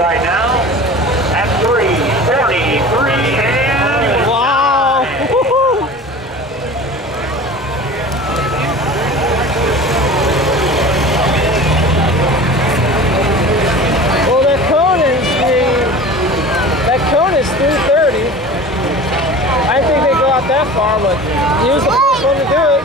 Right now at 3:43 and wow! Well, that cone is 3:30. I didn't think they'd go out that far, but he was the first one to do it.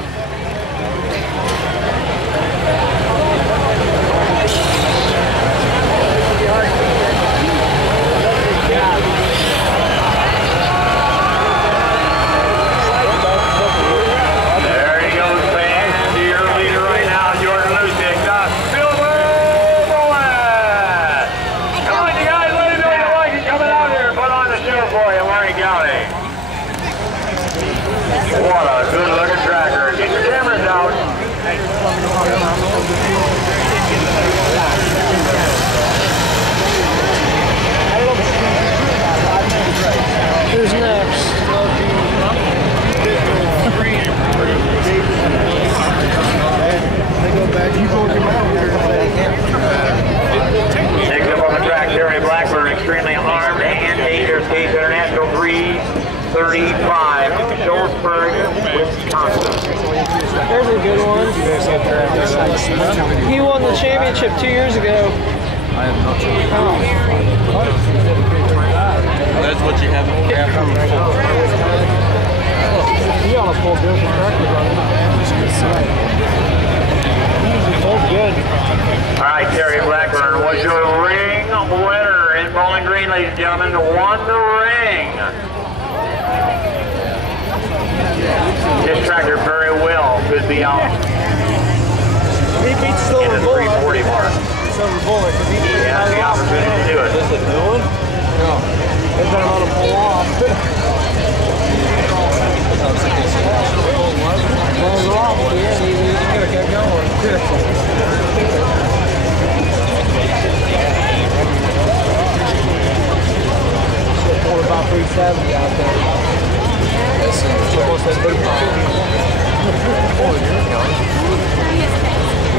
What a good looking tracker. Get your cameras out. Who's next? Next up on the track, Terry Blackburn, extremely armed and dangerous. Case International 3:35, Phillipsburg, Wisconsin. There's a good one. He won the championship 2 years ago. I am not sure. That's what you have in craft room for. You almost pulled different tractors on it. Both good. All right, Terry Blackburn was your ring winner in Bowling Green, ladies and gentlemen. Won the ring. This tractor very well could be out He beats in Silver the Bullet. 340 mark. Silver Bullet. He has the opportunity to do it. Is this a new one? No. They've been able to pull off. About 370 out there. That's almost as big. We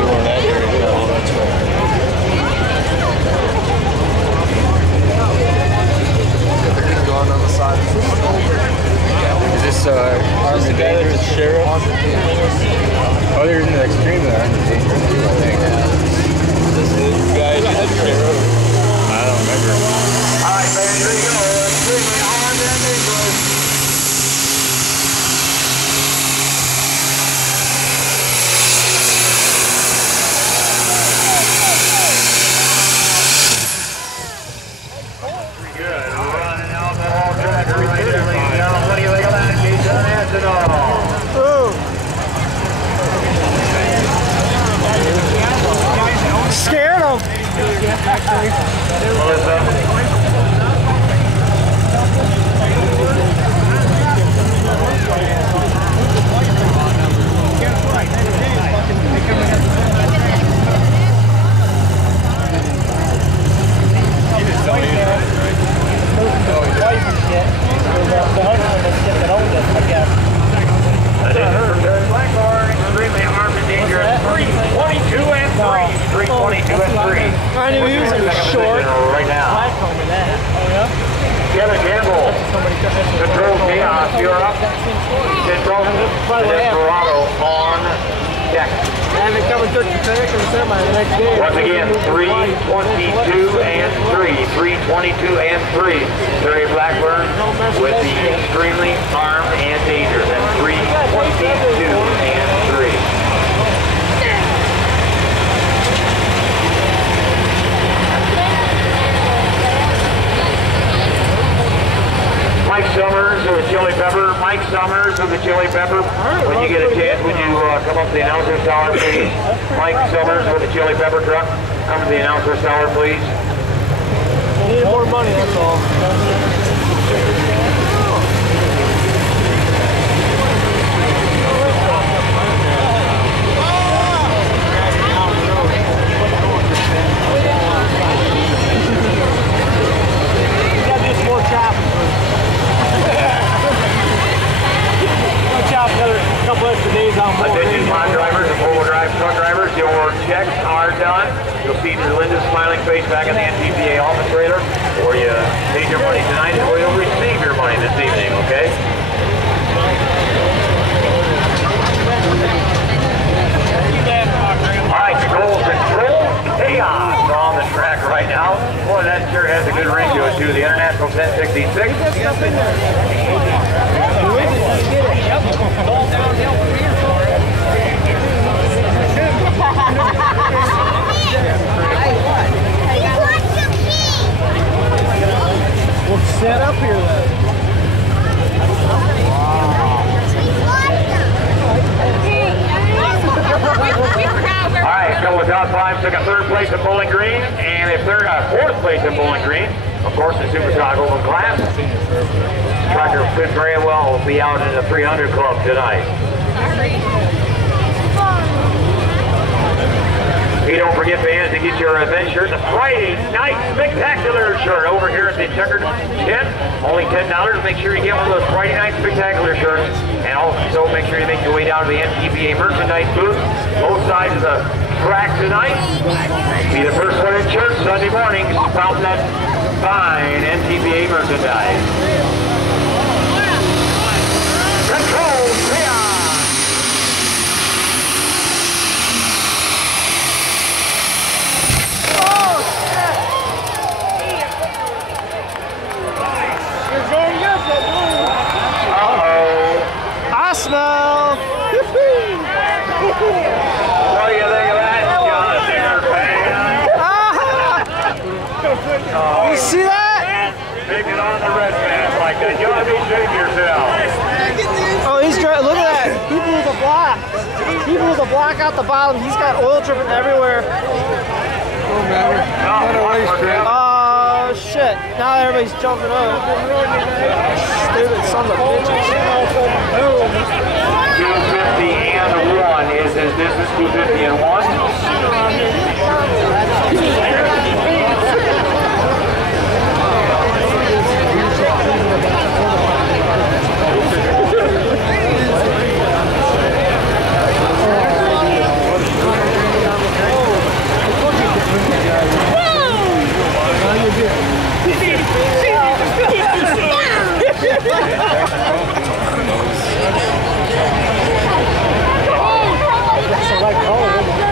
weren't that here to go, that's right. They're going to go on the side. Is this Army Dangerous Sheriff? Oh, they're in the extreme there. Army Dangerous too, I think. This is the guy in the Sheriff? I don't remember. All right, man, here you go. Extremely armed and dangerous. Good. Running out the whole tracker right there, ladies and gentlemen. What do you think of that? Case International. Scared him. Melissa. Extremely armed and dangerous. 322 and 3. 322 and 3. I knew he was short. Right now. Kevin Campbell. Control Chaos. You're up. Central. Desperado on deck. And they're coming to the semi the next day. Once again, 322 and 3. 322 and 3. Terry Blackburn with the extremely armed and dangerous. And 322 and 3. Mike Summers of the Chili Pepper. Mike Summers of the Chili Pepper. When you get a chance, would you come up to the announcer's tower, please? Mike Summers with the Chili Pepper truck. Come to the announcer's tower, please. We need more money, that's all. Attention pond drivers and four-wheel drive truck drivers, your checks are done. You'll see Linda's smiling face back in Boy, that sure has a good ring to it too. The International 1066. We'll set up here then. Alright, a couple of top fives took a third place in Bowling Green, and a fourth place in Bowling Green. Of course, the Super Stock Open class. Tracker fit very well. Will be out in the 300 club tonight. Hey, don't forget, fans, to get your event shirt, the Friday Night Spectacular shirt over here at the checkered tent. Only $10. Make sure you get one of those Friday Night Spectacular shirts. And also make sure you make your way down to the ntpa merchandise booth. Both sides of the track tonight. Be the first one in church Sunday morning, spouting that fine ntpa merchandise. Control chaos. I smell. What do you think of that, John? You see that? Picking on the red fans like that. You ought to be ashamed of yourself. Oh, he's trying. Look at that. He blew the block. He blew the block out the bottom. He's got oil dripping everywhere. Oh, shit. Now everybody's jumping up. Stupid sons of bitches. 250 and 1 is his distance. 250 and 1.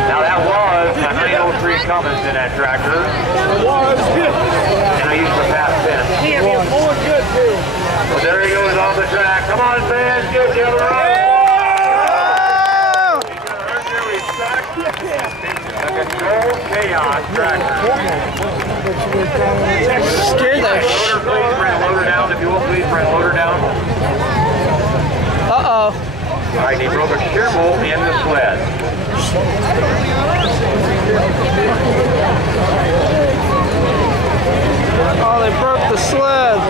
Now that was a 903 Cummins in that tractor. It was. And I used the fast 10. He was pulling good too. So there he goes off the track. Come on, fans, give the other run. The Control Chaos tractor. Scared the Loader, please, Brent, loader down. If you will, please, Brent, loader down. Uh-oh. All right, he broke a shear bolt in the sled. Oh, they broke the sled.